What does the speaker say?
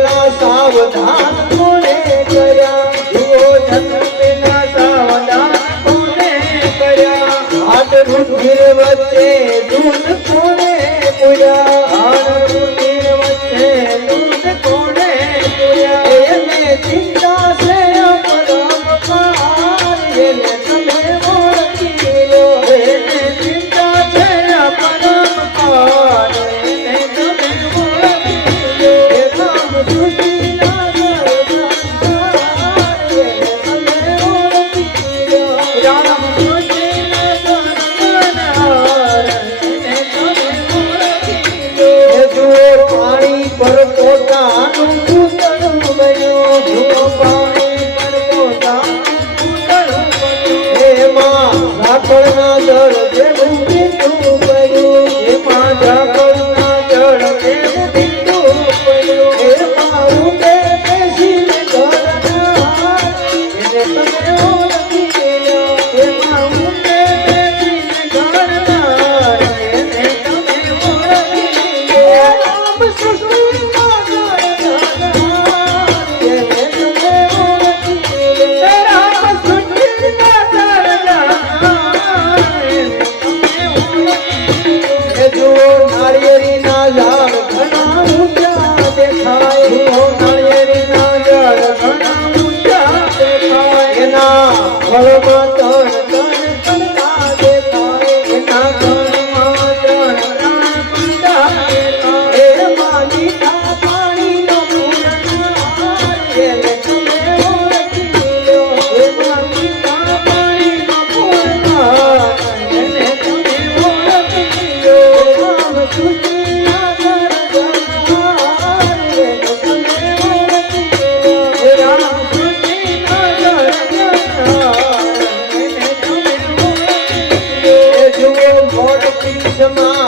જન્મેલા સાવધાન કોને કર્યા? જુઓ જન્મેલા સાવધાન કોને કર્યા? હાથ રુધિર વચ્ચે દૂધ કોને પૂર્યા? પોતાનું પૂતળું બન્યો જો પાણી પર પોતાનું પૂતળું બન્યો. એમાં ઝાકળના જળ જેવું પીતું પડ્યું. એમાં ઝાકળના જળ જેવું પીતું પડ્યું. એ મારું તે બેસીને ઘરના એને તમે ઓળખી ગયા એમાં હું તે બેસીને ઘરના એને તમે ઓળખી ગયા સૃષ્ટિ Come on.